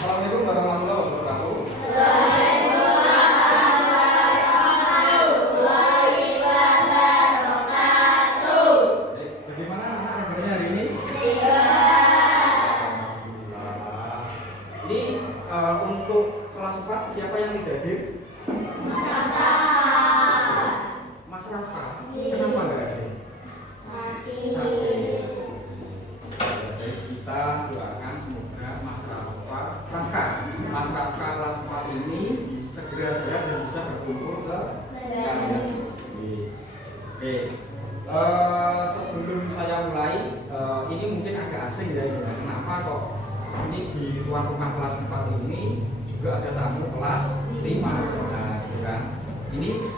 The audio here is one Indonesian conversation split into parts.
Assalamualaikum warahmatullahi wabarakatuh. Bagaimana anak kabarnya hari ini? Alhamdulillah. Ini untuk kelas 4 siapa yang tidak hadir? Mas Rafa. Kenapa nggak hadir? Sakit. Kita doakan semoga Mas Rafa kelas 4 ini segera sehat dan bisa berkumpul ke kalian. Oke. Sebelum saya mulai, ini mungkin agak asing ya. Kenapa kok ini di tuan rumah kelas 4 ini juga ada tamu kelas 5? Nah, gitu kan. Ini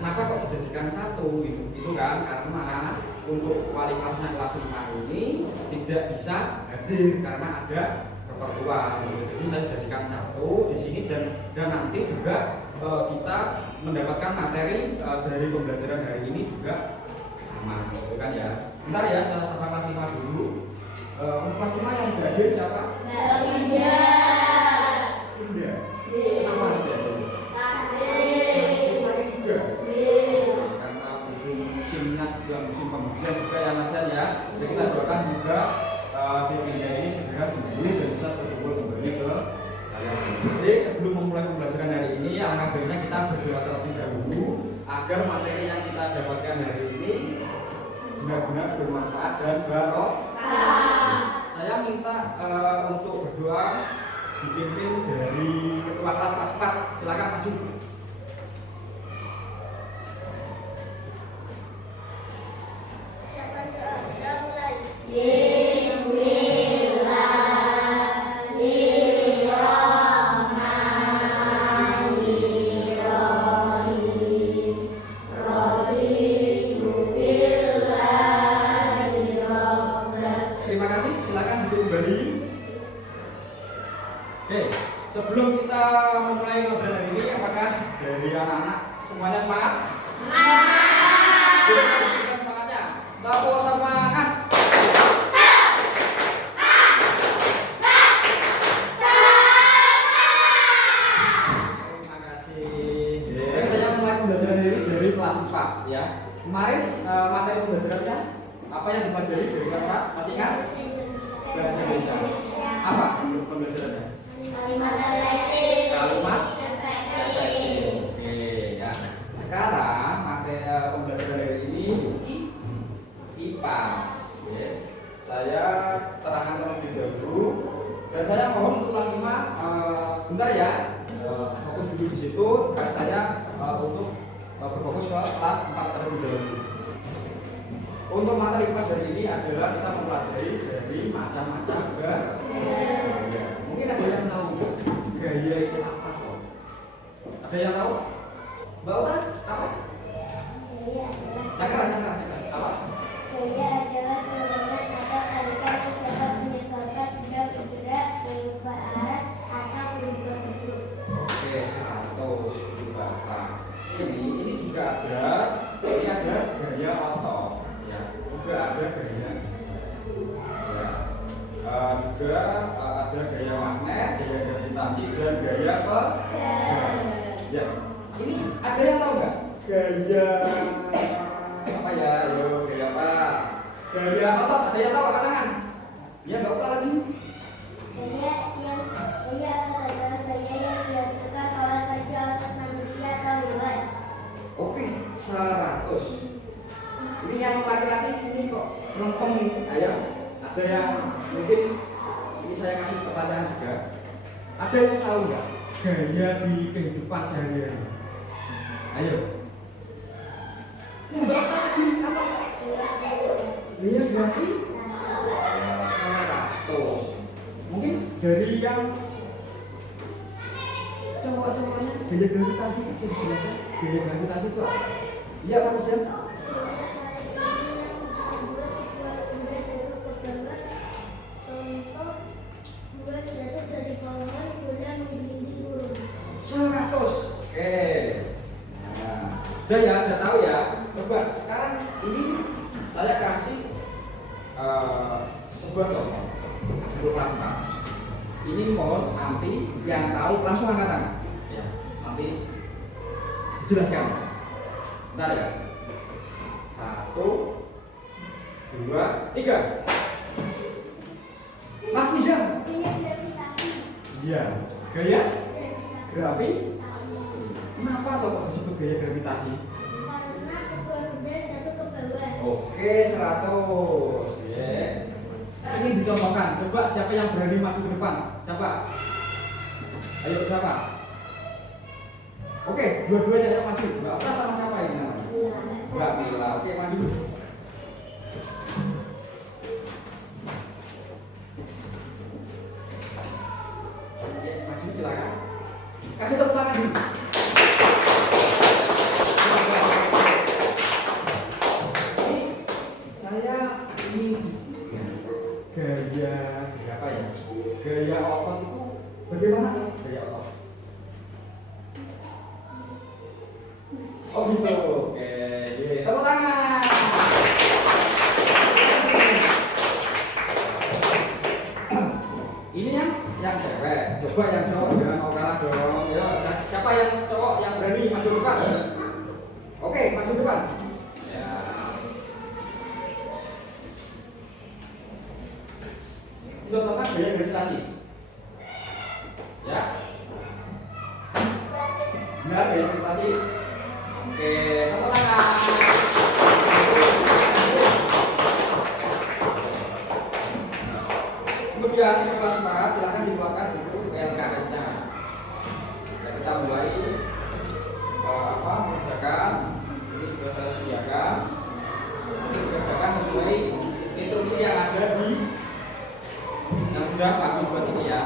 kenapa kok dijadikan satu gitu? Itu kan karena untuk wali kelasnya kelas 5 ini tidak bisa hadir karena ada keperluan. Jadi saya jadikan satu di sini dan nanti juga kita mendapatkan materi dari pembelajaran hari ini juga sama, gitu kan ya. Bentar ya, saya sama kelas 5 dulu. Kelas 5 yang tidak hadir siapa? Indah. Indah. Kenapa tidak hadir? Sakit juga. Karena musimnya juga musim penghujan juga ya Mas ya. Jadi kita doakan juga Indah ini segera sembuh dan bisa berkumpul kembali ke kalian. Jadi sebelum memulai pembelajaran hari ini, alangkah baiknya kita berdoa terlebih dahulu agar materi yang kita dapatkan hari ini benar-benar bermanfaat dan barokah. Saya minta untuk berdoa dipimpin dari ketua kelas 4. Silakan maju. Siapa yang mulai? Terima kasih, silakan duduk kembali. Oke, sebelum kita memulai pembelajaran hari ini, apakah dari anak-anak semuanya semangat? Semangat! Semangatnya, bapak semangat! Terima kasih. Saya mulai pembelajaran dari kelas 4 ya. Kemarin materi pembelajarannya apa yang dipelajari dari kelas 4? Masih ingat? Bahasa Indonesia. Apa pembelajarannya? Kalimat efektif. Oke ya. Sekarang materi pembelajaran hari ini IPA. Oke. Saya terangkan terlebih dahulu dan saya mohon untuk kelas 5 bentar ya. Fokus dulu di situ dan saya untuk berfokus ke kelas 4 terlebih dahulu. Untuk materi kelas hari ini adalah kita mempelajari dari macam-macam gaya. Mungkin ada yang tahu gaya itu apa kok? Ada yang tahu? Mbak Uta apa? Cakra apa? Gaya adalah perubahan atau tarikan yang dapat menyebabkan benda bergerak, berubah arah, atau berubah bentuk. Oke, 100 berubah. Ini juga ada. Ini ada gaya otot. Juga ada gaya juga ada gaya magnet, gaya gravitasi dan gaya apa? Ya. Ini ada yang tahu nggak? Gaya apa ya? Ayo, gaya apa? Gaya otot. Ada yang tahu? Angkat tangan. Ya, nggak usah lagi. Gaya adalah gaya yang dihasilkan oleh kerja otot manusia atau hewan. Oke, 100. Ini yang laki-laki ini kok melempem nih. Ayo, ada yang mungkin ini saya kasih pertanyaan juga. Ada yang tahu nggak gaya di kehidupan sehari-hari? Ayo. Enggak tadi apa? Gaya berarti 100. Mungkin dari yang cowok-cowoknya gaya gravitasi itu dijelaskan. Gaya gravitasi itu apa? Iya Pak Sian. Udah ya, udah tahu ya. Coba sekarang ini saya kasih sebuah contoh untuk langkah. Ini mohon nanti yang tahu langsung angkat tangan. Ya, nanti dijelaskan. Bentar ya. 1, 2, 3. Mas Nizam. Iya. Gaya gravitasi. Kenapa kok disebut gaya gravitasi? Karena sebuah benda jatuh ke bawah. Oke, 100. Ya. Ini dicontohkan. Coba siapa yang berani maju ke depan? Siapa? Ayo siapa? Oke, dua-duanya saya maju. Mbak Apa sama siapa ini namanya? Mbak Mila. Oke, maju dulu. Oke, maju silakan. Kasih tepuk tangan dulu. Ini saya ini gaya apa ya? Gaya otot itu bagaimana ya? Gaya otot. Oh gitu. Oke, tepuk tangan. Ini yang cewek. Coba yang cowok jangan mau kalah dong. Ya, siapa yang cowok yang berani maju depan? Oke, maju depan. Ya. Contohkan gaya gravitasi. Ya. Benar gaya gravitasi. Oke, tepuk tangan. Kemudian ke kelas 4, silakan dikeluarkan buku LKS-nya. Kita mulai mengerjakan. Ini sudah saya sediakan. Dikerjakan sesuai instruksi yang ada di yang sudah bagus buat ini ya.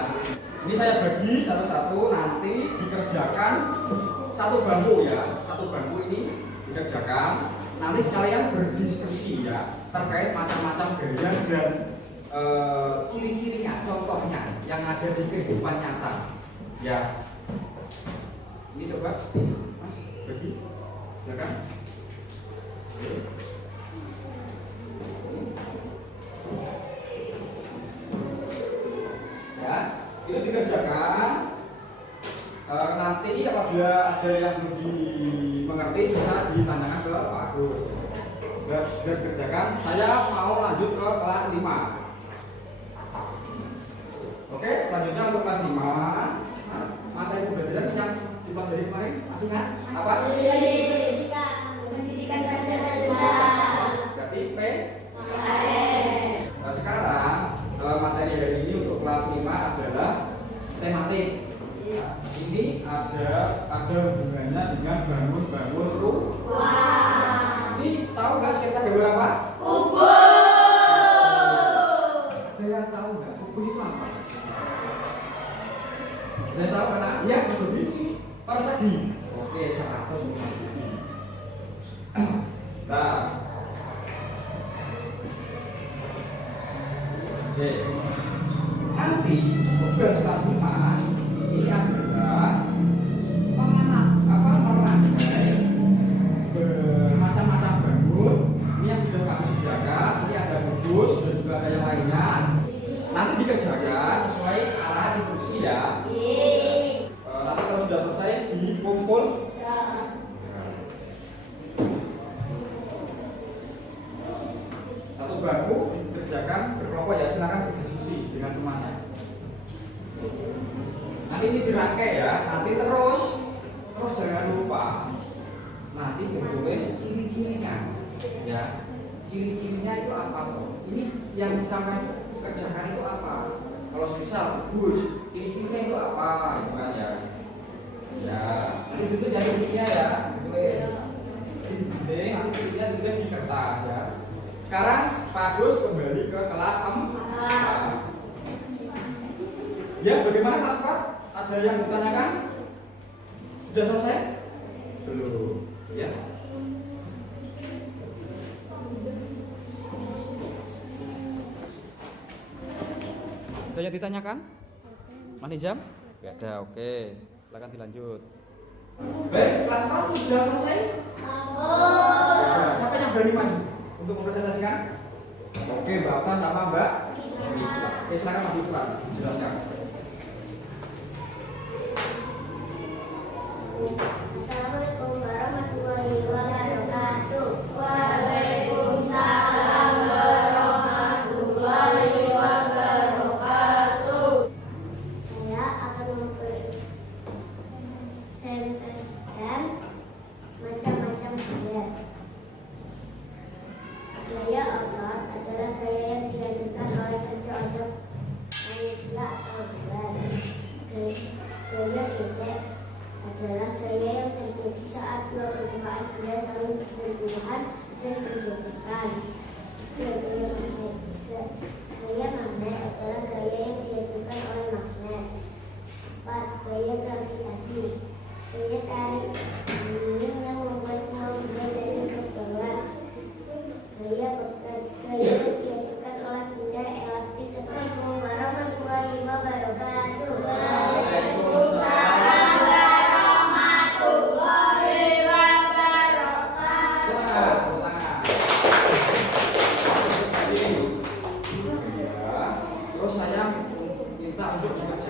Ini saya bagi satu-satu, nanti dikerjakan satu bangku ya. Satu bangku ini dikerjakan. Nanti sekalian berdiskusi ya terkait macam-macam gaya dan ciri-cirinya, contohnya yang ada di kehidupan nyata. Ya. Ini coba, ini, Mas, bagi, ya kan? Ya, itu dikerjakan. Nanti apabila ada yang belum mengerti, bisa ditanyakan ke Pak Agus. Sudah dikerjakan. Saya mau lanjut ke kelas 5. Oke, selanjutnya untuk kelas 5. Mata ibu pelajaran yang dipelajari kemarin masih ingat? Apa? Pendidikan Pancasila. Berarti P. Nah, sekarang materi hari ini untuk kelas 5 adalah tematik. Ini ada hubungannya dengan bangun-bangun rumah. Ini tahu nggak sketsa gambar apa? Saya tahu nggak kubur itu apa? Saya tahu karena dia berdiri persegi. Oke, 100 persegi. Nah, oke. Nanti tugas kelas 5 ini adalah merangkai bermacam-macam bangun. Ini yang sudah kami sediakan. Ini ada bus dan juga ada yang lainnya. Nanti dikerjakan sesuai arahan instruksi ya. Nanti kalau sudah selesai dikumpul. Satu bangku dikerjakan berkelompok ya, silakan berdiskusi dengan temannya. Nanti ini dirangkai ya, nanti terus jangan lupa nanti ditulis ciri-cirinya ya. Ciri-cirinya itu apa tuh? Ini yang sampai kerjakan itu apa? Kalau misal bus, ciri-cirinya itu apa? Itu kan ya. Ya, nanti itu jadi isinya ya, ditulis. Nanti cirinya juga di kertas ya. Sekarang Pak Agus kembali ke kelas 4. Ya, bagaimana kelas 4? Ada yang ditanyakan? Sudah selesai? Belum. Ya. Ada yang ditanyakan? Mas Nizam? Gak ada, oke. Silakan dilanjut. Baik, kelas 4 sudah selesai? Nah, siapa yang berani maju untuk mempresentasikan? Oke, Bapak sama Mbak. Oke, silakan maju pulang. Jelaskan.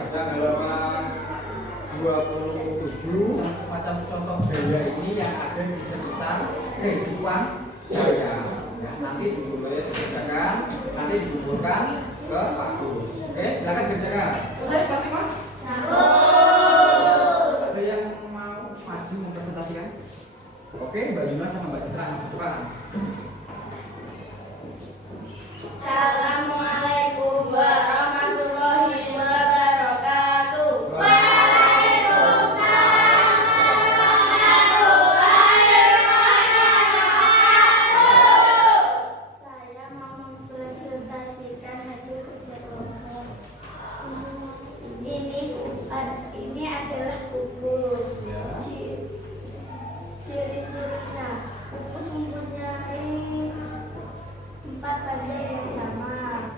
yang halaman 27 macam contoh gaya ini yang ada di sekitar kehidupan saya. Ya, nanti boleh dikerjakan, nanti dikumpulkan ke Pak Guru. Oke, silakan kerjakan. Selesai kelas 5? Ada yang mau maju mempresentasikan? Oke, Mbak Yuna sama Mbak Citra depan. Assalamualaikum warahmatullahi wabarakatuh. Saya mau mempresentasikan hasil kerja kelompok. Ini adalah kubus. Ciri-cirinya, kubus mempunyai 4 panjang yang sama,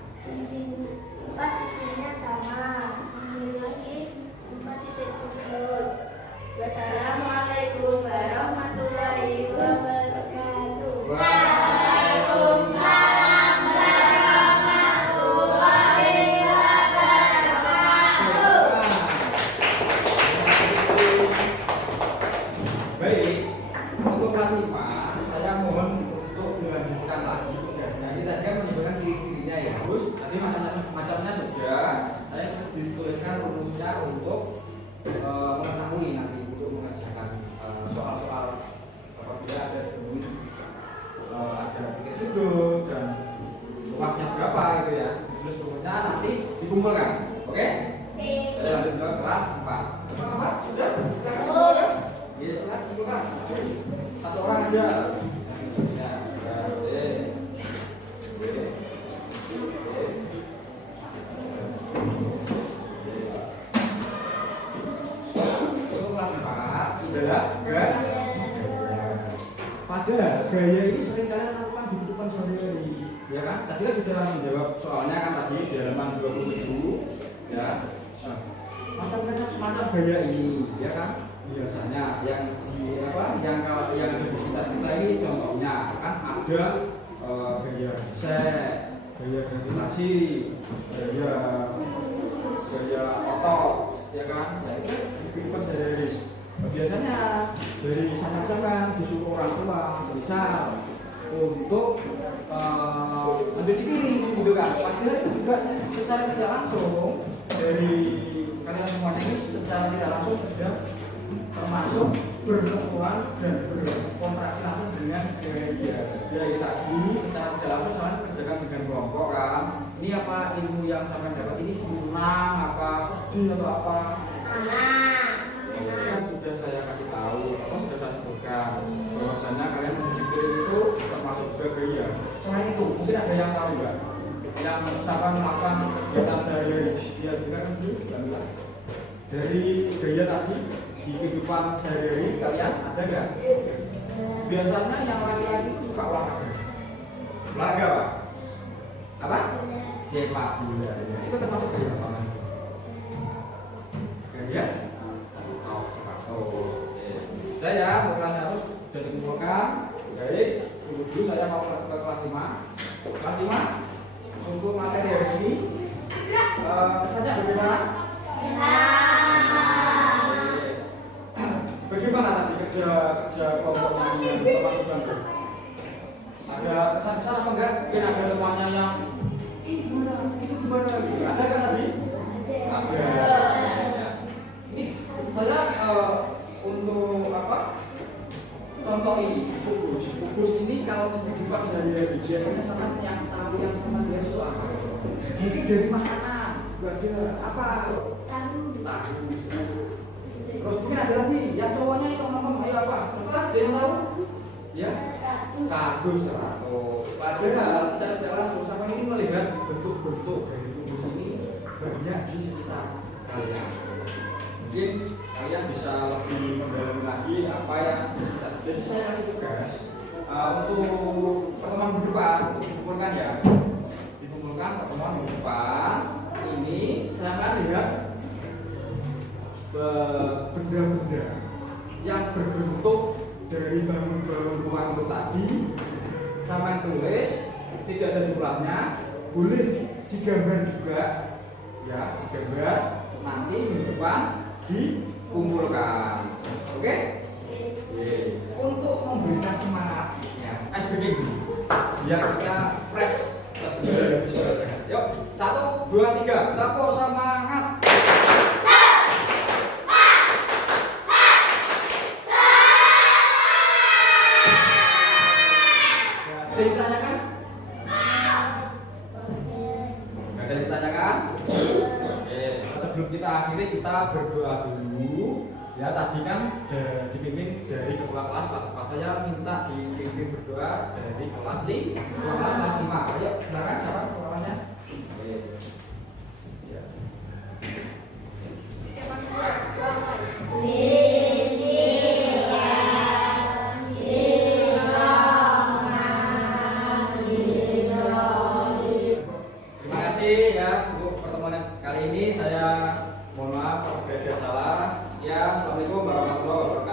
empat sisinya sama, memiliki 4 titik sudut. Wassalamualaikum warahmatullahi wabarakatuh. Waalaikumsalam warahmatullahi wabarakatuh. Baik, untuk kelas 5 saya mohon untuk dilanjutkan lagi tugasnya. Kita kan menyebutkan ciri-cirinya ya, Gus. Tadi macamnya sudah, saya dituliskan rumusnya untuk mengetahui nanti untuk mengerjakan soal-soal apabila ada titik sudut dan luasnya berapa gitu ya. Terus rumusnya nanti dikumpulkan. Oke? Saya lanjut ke kelas 4. Kelas 4 sudah? Silakan kumpulkan. Iya, silakan kumpulkan. Satu orang aja. Bisa. Pada gaya ini sering kalian lakukan di kehidupan sehari-hari, ya kan? Tadi kan sudah menjawab soalnya kan tadi di halaman 27, ya. Macam gaya ini, ya kan? Biasanya yang di apa? Yang ada di sekitar kita ini contohnya kan ada gaya ses, gaya gravitasi, gaya otot, ya kan? Nah itu di kehidupan sehari-hari. Biasanya dari sana disuruh orang tua misal untuk ambil piring gitu kan. Padahal itu juga secara tidak langsung dari kalian semuanya ini secara tidak langsung sudah termasuk bersentuhan dan berkontraksi langsung dengan gaya. Ya tadi secara tidak langsung kalian kerjakan dengan kelompok kan. Ini apa ilmu yang sampai dapat ini senang apa sedih atau apa? Kan sudah saya kasih tahu, sudah saya sebutkan bahwasanya kalian berpikir itu termasuk gaya. Selain itu, mungkin ada yang tahu nggak? Yang misalkan melakukan kegiatan sehari-hari, dia juga kan bilang dari gaya tadi di kehidupan sehari-hari kalian ada nggak? Biasanya yang laki-laki itu suka olahraga. Olahraga apa? Apa? Sepak bola. Itu termasuk gaya apa? Gaya? Sudah ya, kelasnya harus sudah dikumpulkan. Baik, dulu saya mau ke kelas 5. Kelas 5 untuk materi hari ini kesannya bagaimana? Bagaimana tadi kerja kelompoknya termasuk bangga? Ada kesan-kesan apa enggak? Mungkin ada temannya yang gimana? Ada kan tadi? Ada. Ini saya untuk apa? Contoh ini, kubus ini kalau di kehidupan sehari-hari biasanya sama yang tahu yang sama dia itu apa? Mungkin dari makanan, juga ada apa? Tahu. Terus mungkin ada lagi, yang cowoknya itu ngomong ayo apa? Apa? Ada yang tahu? Ya? Kardus atau padahal secara jelas sama ini melihat bentuk-bentuk dari kubus ini banyak di sekitar kalian. Mungkin kalian bisa lebih mendalami lagi apa yang bisa. Jadi saya kasih tugas untuk pertemuan minggu depan untuk dikumpulkan ya. Dikumpulkan pertemuan minggu depan. Ini saya akan lihat benda-benda yang berbentuk dari bangun-bangun rumah itu tadi. Sama tulis, tidak ada jumlahnya, boleh digambar juga. ya gambar nanti minggu depan dikumpulkan. Oke? Untuk memberikan semangat ya SBG biar kita fresh yuk 1, 2, 3 tepuk semangat. Ada yang ditanyakan? Nggak ada yang ditanyakan? Oke, sebelum kita akhiri kita berdoa dulu. Ya tadi kan dipimpin dari ketua kelas Pak saya minta dipimpin berdoa dari kelas 5. Ayo silakan siapa ketuanya? Oke. Ya. Terima kasih ya untuk pertemuan kali ini. Saya mohon maaf kalau ada salah. Ya, assalamualaikum warahmatullahi wabarakatuh.